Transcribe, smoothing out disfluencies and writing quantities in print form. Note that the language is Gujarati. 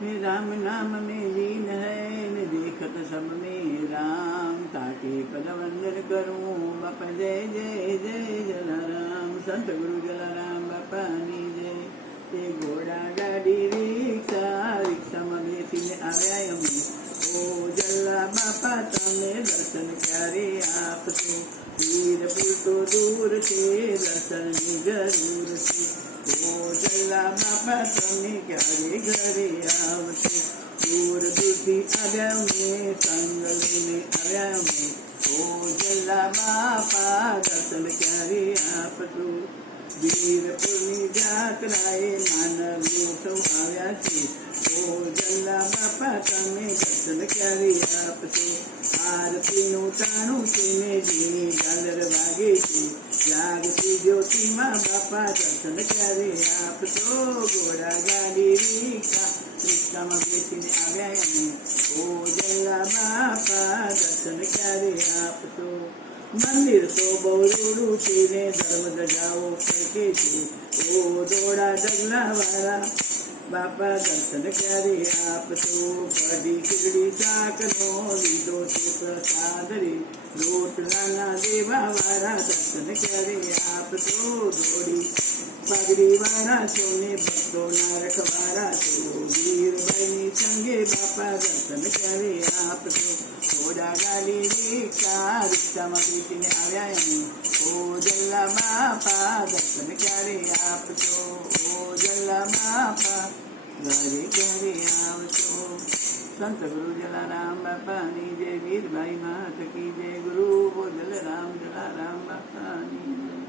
राम नाम में लीन है मैं देखत सब में राम, ताके पद वंदन करूं बापा जय जय जय जलाराम। संत गुरु जलाराम बापा ની જય। તે ઘોડા ગાડી રિક્ષામાં બેસીને આવ્યા અમે, ઓ જલ્લા બાપા તમે દર્શન ક્યારે આપશો? વીરપુર તો દૂર છે દર્શનની જરૂર છે, ઓ જલ્લા બાપા તમે ક્યારે ઘરે આવશો? દૂર દૂરથી આવ્યા અમે સંગ લઈને આવ્યા અમે, ઓ જલ્લા બાપા દર્શન ક્યારે આપશો? વીરપુરની જાત્રાએ માનવીઓ સૌ આવ્યા છે, ઓ જલ્લા બાપા તમે દર્શન ક્યારે આપશો? આરતીનું તાણું છે ને જે ઝાલર વાગે છે, જાગતી જ્યોતિમાં બાપા દર્શન ક્યારે આપશો? ઘોડા ગાડી રિક્ષામાં બેસીને આવ્યા અમે, ઓ જલ્લા બાપા દર્શન ક્યારે આપશો? મંદિર તો બહુ રૂડું છે ને ધર્મ ધજાઓ ફરકે છે, ઓ દોડા ડગલા વાળા બાપા દર્શન ક્યારે આપશો? કઢી ખીચડી શાકનો લીધો છે પ્રસાદ રે, રોટલાના દેવા વાળા દર્શન ક્યારે આપશો? દોડી પાઘડી વાળા છો ને ભક્તોના રખવાળા છો, વીરભાઈની સંગે બાપા દર્શન ક્યારે આપશો? ઘોડા ગાડી રિક્ષામાં બેસીને આવ્યા અમે, ઓ જલ્લા બાપા દર્શન ક્યારે આપશો? ઓ જલ્લા બાપા ઘરે ક્યારે આવશો? સંત ગુરુ જલારામ બાપાની જય। વીરભાઈ માત કી જય। ગુરુ જલારામ બાપાની જય।